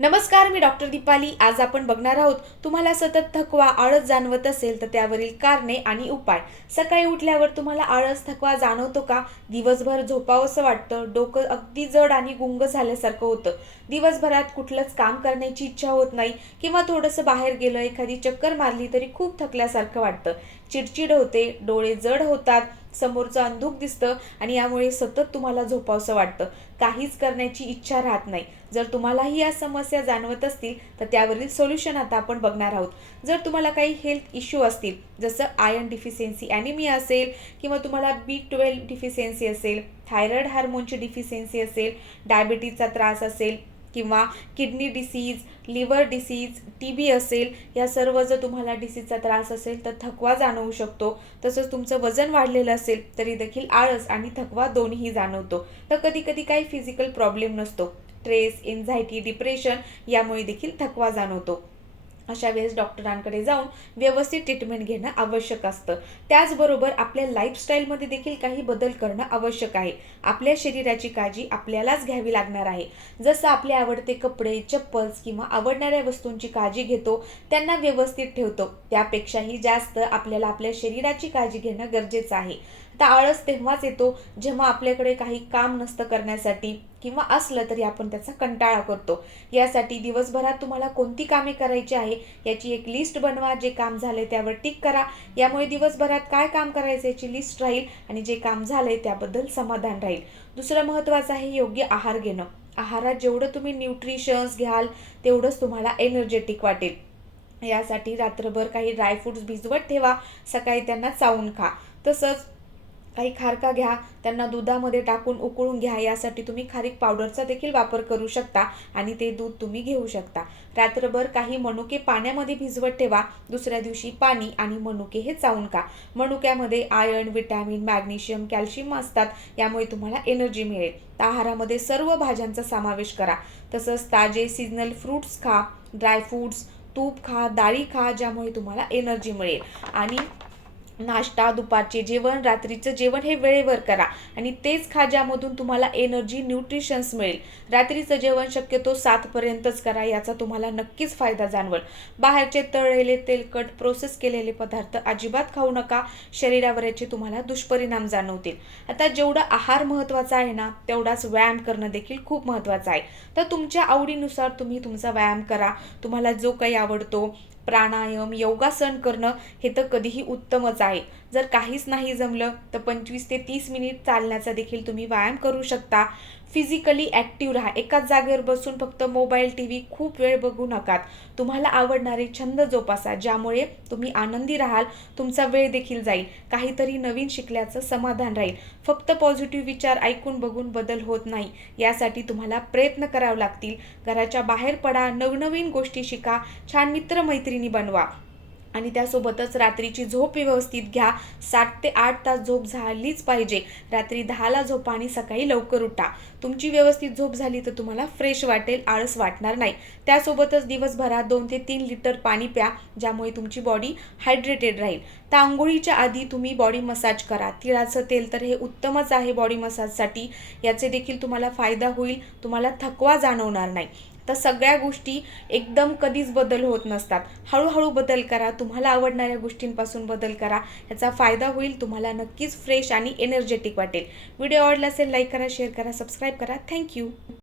नमस्कार मी डॉक्टर दीपाली. आज आपण बघणार आहोत तुम्हाला सतत थकवा आळस जाणवत असेल तर त्यावरील कारणे आणि उपाय. सकाळी उठल्यावर तुम्हाला आळस थकवा जाणवतो का? दिवसभर झोपावंसं वाटतं. डोकं अगदी जड आणि गुंग झाल्यासारखं होतं. दिवसभरात कुठलंच काम करण्याची इच्छा होत नाही किंवा थोडंसं बाहेर गेलं एखादी चक्कर मारली तरी खूप थकल्यासारखं वाटतं. चिडचिड होते डोळे जड होतात समोरचं अंधुक दिसतं आणि यामुळे सतत तुम्हाला झोपावसं वाटतं. काहीच करण्याची इच्छा राहत नाही. जर तुम्हालाही या समस्या जाणवत असतील तर त्यावरील सोल्युशन आता आपण बघणार आहोत. जर तुम्हाला काही हेल्थ इश्यू असतील जसं आयर्न डिफिशियन्सी ॲनिमिया असेल किंवा तुम्हाला बी ट्वेल्व डिफिशियन्सी असेल थायरॉइड हार्मोनची डिफिशियन्सी असेल डायबिटीजचा त्रास असेल किंवा kidney disease liver disease T B असेल या सर्व जर तुम्हाला डिसीजचा त्रास असेल तर थकवा जाणवू शकतो. तसंच तुमचं वजन वाढलेलं असेल तरी देखील आळस आणि थकवा दोन्ही जाणवतो. तर कधी कधी काही फिजिकल प्रॉब्लेम नसतो. स्ट्रेस एन्झायटी डिप्रेशन यामुळे देखील थकवा जाणवतो. अशा वेळेस डॉक्टरांकडे जाऊन व्यवस्थित ट्रीटमेंट घेणं आवश्यक असतं. त्याचबरोबर आपल्या लाईफस्टाईलमध्ये देखील काही बदल करणं आवश्यक आहे. आपल्या शरीराची काळजी आपल्यालाच घ्यावी लागणार आहे. जसं आपले आवडते कपडे चप्पल्स किंवा आवडणाऱ्या वस्तूंची काळजी घेतो त्यांना व्यवस्थित ठेवतो. त्यापेक्षाही जास्त आपल्याला आपल्या शरीराची काळजी घेणं गरजेचं आहे. आता आळस तेव्हाच येतो जेव्हा आपल्याकडे काही काम नसतं करण्यासाठी किंवा असलं तरी आपण त्याचा कंटाळा करतो. यासाठी दिवसभरात तुम्हाला कोणती कामे करायची आहे याची एक लिस्ट बनवा. जे काम झाले त्यावर टिक करा. यामुळे दिवसभरात काय काम करायचं याची लिस्ट राहील आणि जे काम झालंय त्याबद्दल समाधान राहील. दुसरं महत्त्वाचं आहे योग्य आहार घेणं. आहारात जेवढं तुम्ही न्यूट्रिशन्स घ्याल तेवढंच तुम्हाला एनर्जेटिक वाटेल. यासाठी रात्रभर काही ड्रायफ्रुट्स भिजवत ठेवा. सकाळी त्यांना चावून खा. तसंच काही खारका घ्या त्यांना दुधामध्ये टाकून उकळून घ्या यासाठी तुम्ही खारीक पावडरचा देखील वापर करू शकता आणि ते दूध तुम्ही घेऊ शकता. रात्रभर काही मनुके पाण्यामध्ये भिजवत ठेवा दुसऱ्या दिवशी पाणी आणि मनुके हे चावून का मनुक्यामध्ये आयर्न विटॅमिन मॅग्नेशियम कॅल्शियम असतात यामुळे तुम्हाला एनर्जी मिळेल. आहारामध्ये सर्व भाज्यांचा समावेश करा. तसंच ताजे सीजनल फ्रूट्स खा ड्रायफ्रूट्स तूप खा डाळी खा ज्यामुळे तुम्हाला एनर्जी मिळेल. आणि नाश्ता दुपारचे जेवण रात्रीचं जेवण हे वेळेवर करा. आणि तेच खा ज्यामधून तुम्हाला एनर्जी न्यूट्रिशन्स मिळेल. रात्रीचं जेवण शक्यतो सातपर्यंतच करा याचा तुम्हाला नक्कीच फायदा जाणवेल. बाहेरचे तळलेले तेलकट प्रोसेस केलेले पदार्थ अजिबात खाऊ नका. शरीरावर याचे तुम्हाला दुष्परिणाम जाणवतील. आता जेवढा आहार महत्त्वाचा आहे ना तेवढाच व्यायाम करणं देखील खूप महत्त्वाचं आहे. तर तुमच्या आवडीनुसार तुम्ही तुमचा व्यायाम करा. तुम्हाला जो काही आवडतो प्राणायाम योगासन करणं हे तर कधीही उत्तमच आहे. जर काहीच नाही जमलं तर पंचवीस ते तीस मिनिट चालण्याचा देखील तुम्ही व्यायाम करू शकता. फिजिकली ॲक्टिव्ह राहा. एकाच जागेवर बसून फक्त मोबाईल टी व्ही खूप वेळ बघू नकात तुम्हाला आवडणारे छंद जोपासा ज्यामुळे तुम्ही आनंदी राहाल तुमचा वेळ देखील जाईल. काहीतरी नवीन शिकल्याचं समाधान राहील. फक्त पॉझिटिव्ह विचार ऐकून बघून बदल होत नाही. यासाठी तुम्हाला प्रयत्न करावे लागतील. घराच्या बाहेर पडा नवनवीन गोष्टी शिका छान मित्रमैत्रिणी बनवा. आणि त्यासोबतच रात्रीची झोप व्यवस्थित घ्या. सात ते आठ तास झोप झालीच पाहिजे. रात्री दहाला झोपा आणि सकाळी लवकर उठा. तुमची व्यवस्थित झोप झाली तर तुम्हाला फ्रेश वाटेल आळस वाटणार नाही. त्यासोबतच दिवसभरात दोन ते तीन लिटर पाणी प्या ज्यामुळे तुमची बॉडी हायड्रेटेड राहील. तर आंघोळीच्या आधी तुम्ही बॉडी मसाज करा. तिळाचं तेल तर हे उत्तमच आहे बॉडी मसाजसाठी. याचे देखील तुम्हाला फायदा होईल. तुम्हाला थकवा जाणवणार नाही. तर सगळ्या गोष्टी एकदम कधीच बदल होत नसतात. हळूहळू बदल करा तुम्हाला आवडणाऱ्या गोष्टींपासून बदल करा याचा फायदा होईल तुम्हाला नक्कीच फ्रेश आणि एनर्जेटिक वाटेल. व्हिडिओ आवडला असेल लाईक करा शेअर करा सबस्क्राईब करा. थँक्यू